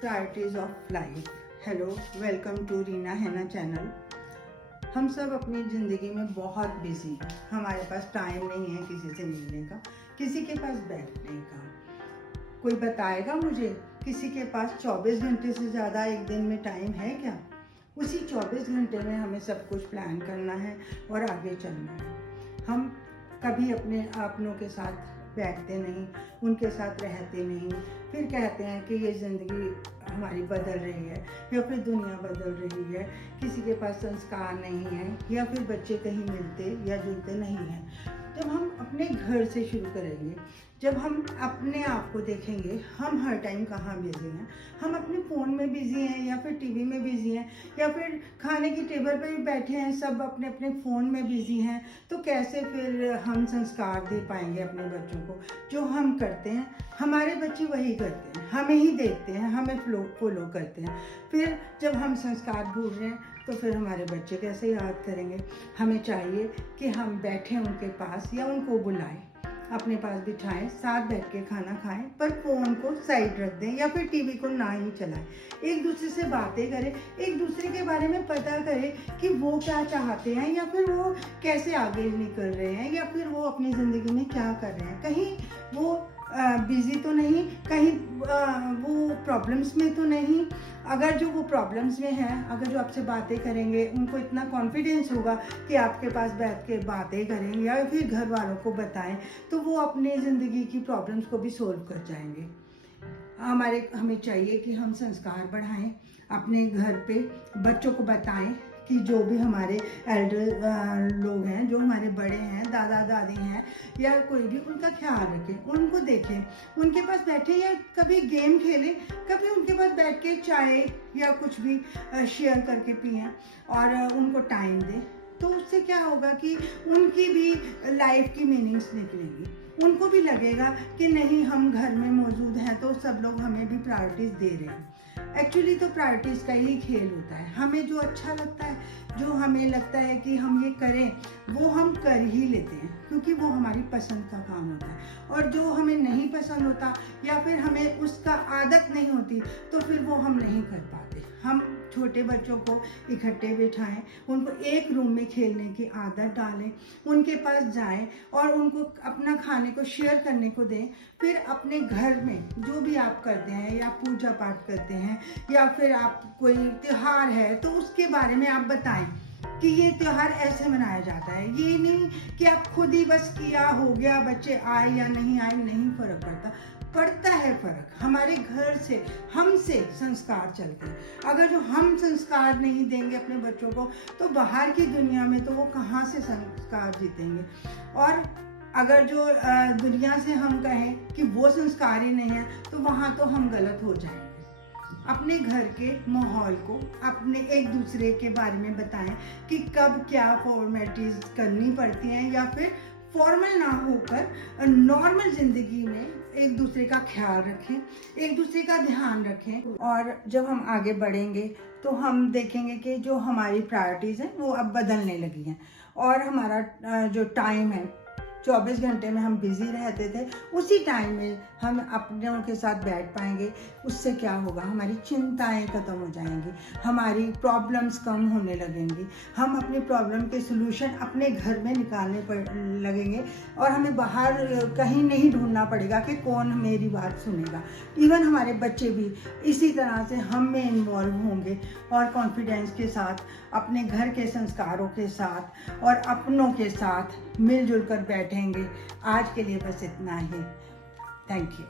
Priorities of life. Hello, welcome to Reena हैना channel. हम सब अपनी ज़िंदगी में बहुत बिजी हैं। हमारे पास टाइम नहीं है किसी से मिलने का, किसी के पास बैठने का। कोई बताएगा मुझे, किसी के पास 24 घंटे से ज़्यादा एक दिन में टाइम है क्या? उसी 24 घंटे में हमें सब कुछ प्लान करना है और आगे चलना है। हम कभी अपनों के साथ बैठते नहीं, उनके साथ रहते नहीं, फिर कहते हैं कि ये ज़िंदगी हमारी बदल रही है या फिर दुनिया बदल रही है, किसी के पास संस्कार नहीं है या फिर बच्चे कहीं मिलते या जुलते नहीं हैं। जब हम अपने घर से शुरू करेंगे, जब हम अपने आप को देखेंगे, हम हर टाइम कहाँ बिजी हैं। हम अपने फ़ोन में बिजी हैं या फिर टीवी में बिजी हैं या फिर खाने की टेबल पर भी बैठे हैं, सब अपने अपने फ़ोन में बिजी हैं। तो कैसे फिर हम संस्कार दे पाएंगे अपने बच्चों को? जो हम करते हैं हमारे बच्चे वही करते हैं, हमें ही देखते हैं, हमें फॉलो करते हैं। फिर जब हम संस्कार भूल रहे हैं तो फिर हमारे बच्चे कैसे याद करेंगे? हमें चाहिए कि हम बैठें उनके पास या उनको बुलाएं, अपने पास बिठाएं, साथ बैठ के खाना खाएं, पर फ़ोन को साइड रख दें या फिर टीवी को ना ही चलाएं। एक दूसरे से बातें करें, एक दूसरे के बारे में पता करें कि वो क्या चाहते हैं या फिर वो कैसे आगे निकल रहे हैं या फिर वो अपनी ज़िंदगी में क्या कर रहे हैं। कहीं वो बिज़ी तो नहीं, कहीं वो प्रॉब्लम्स में तो नहीं। अगर जो वो प्रॉब्लम्स में हैं, अगर जो आपसे बातें करेंगे, उनको इतना कॉन्फिडेंस होगा कि आपके पास बैठ के बातें करें या फिर घर वालों को बताएं, तो वो अपनी ज़िंदगी की प्रॉब्लम्स को भी सोल्व कर जाएंगे। हमें चाहिए कि हम संस्कार बढ़ाएं, अपने घर पे बच्चों को बताएं कि जो भी हमारे एल्डर लोग हैं, जो हमारे बड़े हैं, दादा दादी हैं या कोई भी, उनका ख्याल रखें, उनको देखें, उनके पास बैठे या कभी गेम खेलें, कभी उनके पास बैठ के चाय या कुछ भी शेयर करके पिएं और उनको टाइम दें। तो उससे क्या होगा कि उनकी भी लाइफ की मीनिंग्स निकलेंगी, उनको भी लगेगा कि नहीं, हम घर में मौजूद हैं तो सब लोग हमें भी प्रायोरिटीज़ दे रहे हैं। एक्चुअली तो प्रायोरिटीज़ का ही खेल होता है। हमें जो अच्छा लगता है, जो हमें लगता है कि हम ये करें, वो हम कर ही लेते हैं क्योंकि वो हमारी पसंद का काम होता है। और जो हमें नहीं पसंद होता या फिर हमें उसका आदत नहीं होती तो फिर वो हम नहीं कर पाते। हम छोटे बच्चों को इकट्ठे बिठाएं, उनको एक रूम में खेलने की आदत डालें, उनके पास जाएं और उनको अपना खाने को शेयर करने को दें। फिर अपने घर में जो भी आप करते हैं या पूजा पाठ करते हैं या फिर आप कोई त्योहार है तो उसके बारे में आप बताएं कि ये त्योहार ऐसे मनाया जाता है। ये नहीं कि आप खुद ही बस किया हो गया, बच्चे आए या नहीं आए नहीं फर्क पड़ता है फर्क हमारे घर से, हमसे संस्कार चलते हैं। अगर जो हम संस्कार नहीं देंगे अपने बच्चों को तो बाहर की दुनिया में तो वो कहाँ से संस्कार जीतेंगे। और अगर जो दुनिया से हम कहें कि वो संस्कार ही नहीं है तो वहाँ तो हम गलत हो जाएंगे। अपने घर के माहौल को, अपने एक दूसरे के बारे में बताएं कि कब क्या फॉर्मेलिटीज करनी पड़ती हैं या फिर फॉर्मल ना होकर नॉर्मल ज़िंदगी में एक दूसरे का ख्याल रखें, एक दूसरे का ध्यान रखें। और जब हम आगे बढ़ेंगे तो हम देखेंगे कि जो हमारी प्रायोरिटीज़ हैं वो अब बदलने लगी हैं और हमारा जो टाइम है, 24 घंटे में हम बिज़ी रहते थे, उसी टाइम में हम अपनों के साथ बैठ पाएंगे। उससे क्या होगा, हमारी चिंताएं ख़त्म हो जाएंगी, हमारी प्रॉब्लम्स कम होने लगेंगी, हम अपनी प्रॉब्लम के सलूशन अपने घर में निकालने लगेंगे और हमें बाहर कहीं नहीं ढूंढना पड़ेगा कि कौन मेरी बात सुनेगा। इवन हमारे बच्चे भी इसी तरह से हम में इन्वॉल्व होंगे और कॉन्फिडेंस के साथ अपने घर के संस्कारों के साथ और अपनों के साथ मिलजुल कर बैठेंगे। आज के लिए बस इतना ही। Thank you.